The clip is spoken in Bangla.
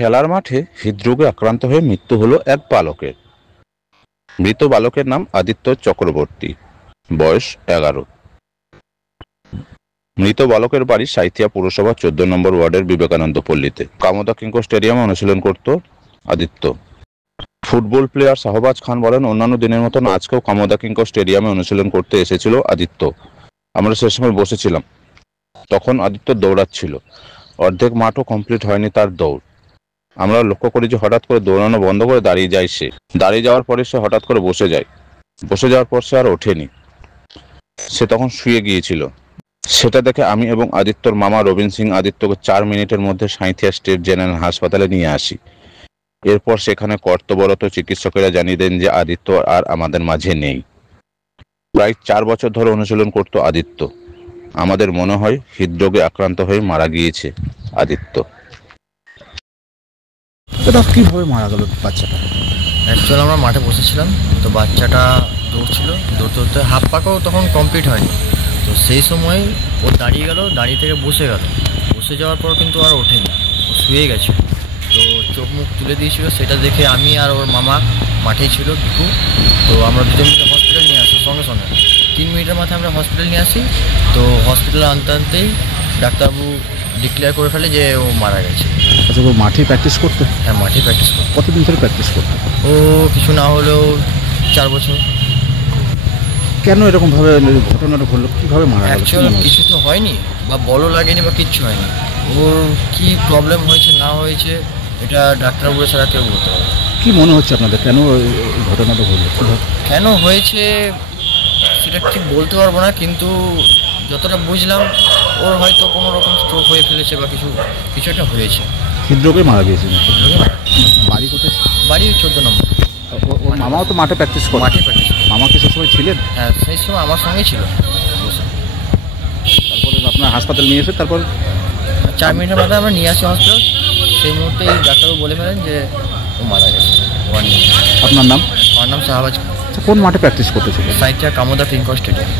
খেলার মাঠে হৃদরোগে আক্রান্ত হয়ে মৃত্যু হলো এক বালকের। মৃত বালকের নাম আদিত্য চক্রবর্তী, বয়স 11। মৃত বালকের বাড়ি সাঁইথিয়া পৌরসভা 14 নম্বর ওয়ার্ডের বিবেকানন্দ পল্লীতে। কামদা কিঙ্কো স্টেডিয়ামে অনুশীলন করত আদিত্য। ফুটবল প্লেয়ার শাহবাজ খান বলেন, অন্যান্য দিনের মতন আজকেও কামদা কিঙ্কো স্টেডিয়ামে অনুশীলন করতে এসেছিল আদিত্য। আমরা সে সময় বসেছিলাম, তখন আদিত্য দৌড়াচ্ছিল। অর্ধেক মাঠও কমপ্লিট হয়নি তার দৌড়। আমরা লক্ষ্য করি যে হঠাৎ করে দৌড়ানো বন্ধ করে দাঁড়িয়ে যায় সে। দাঁড়িয়ে যাওয়ার পরে সে হঠাৎ করে বসে যায়। বসে যাওয়ার পর সে আর ওঠেনি, সে তখন শুয়ে গিয়েছিল। সেটা দেখে আমি এবং আদিত্যর মামা রবীন সিং আদিত্যকে 4 মিনিটের মধ্যে সাঁইথিয়া স্টেট জেনারেল হাসপাতালে নিয়ে আসি। এরপর সেখানে কর্তব্যরত চিকিৎসকেরা জানিয়ে দেন যে আদিত্য আর আমাদের মাঝে নেই। প্রায় 4 বছর ধরে অনুশীলন করত আদিত্য। আমাদের মনে হয় হৃদরোগে আক্রান্ত হয়ে মারা গিয়েছে আদিত্য। এটা কিভাবে মারা গেল বাচ্চাটা? অ্যাকচুয়ালি আমরা মাঠে বসেছিলাম, তো বাচ্চাটা দৌড়ছিল, দৌড়তে দৌড়তে হাফ পাকাও তখন কমপ্লিট হয়নি। তো সেই সময় ও দাঁড়িয়ে গেল, দাঁড়িয়ে থেকে বসে গেল। বসে যাওয়ার পর কিন্তু আর ওঠেনি, ও শুয়ে গেছে। তো চোখ মুখ তুলে দিয়েছিল, সেটা দেখে আমি আর ওর মামা মাঠেই ছিল পিকু। তো আমরা দুজন মিলে হসপিটাল নিয়ে আসি সঙ্গে সঙ্গে। 3 মিনিটের মাথায় আমরা হসপিটাল নিয়ে আসি। তো হসপিটালে আনতে আনতেই ডাক্তারবাবু ডিক্লেয়ার করে ফেলে যে ও মারা গেছে। আচ্ছা, ও মাঠে প্র্যাকটিস করতে? হ্যাঁ, মাঠে প্র্যাকটিস করতে। কতদিন ধরে প্র্যাকটিস করতে? ও কিছু না হলেও 4 বছর। কেন এরকমভাবে ঘটনাটা ঘটলো? কীভাবে মারা গেল? অ্যাকচুয়ালি কিছু তো হয়নি, বা বলও লাগেনি, বা কিচ্ছু হয়নি। ওর কী প্রবলেম হয়েছে না হয়েছে এটা ডাক্তারবাবু ছাড়া কেউ বলতে পারে। কী মনে হচ্ছে আপনাদের, কেন এই ঘটনাটা ঘটলো? কেন হয়েছে সেটা ঠিক বলতে পারবো না, কিন্তু যতটা বুঝলাম ওর হয়তো কোনো রকম স্ট্রোক হয়ে ফেলেছে বা কিছু একটা হয়েছে। হৃদরোগে মারা গিয়েছে? বাড়ি কোথায়? বাড়ি 14 নম্বর। ওর মামাও তো মাঠে প্র্যাকটিস করে? মাঠে প্র্যাকটিস। মামা কি সে সময় ছিলেন? হ্যাঁ, সেই সময় আমার সঙ্গেই ছিল বসে। তারপরে আপনার হাসপাতাল নিয়ে এসে তারপর 4 মিনিটের মাথায় আমরা নিয়ে আসি হসপিটাল। সেই মুহূর্তে এই ডাক্তারবাবু বলে ফেলেন যে ও মারা গেছে। আপনার নাম? আমার নাম শাহবাজ। কোন মাঠে প্র্যাকটিস করতেছিল? সাঁইথিয়া কামদা কিঙ্কো স্টেডিয়াম।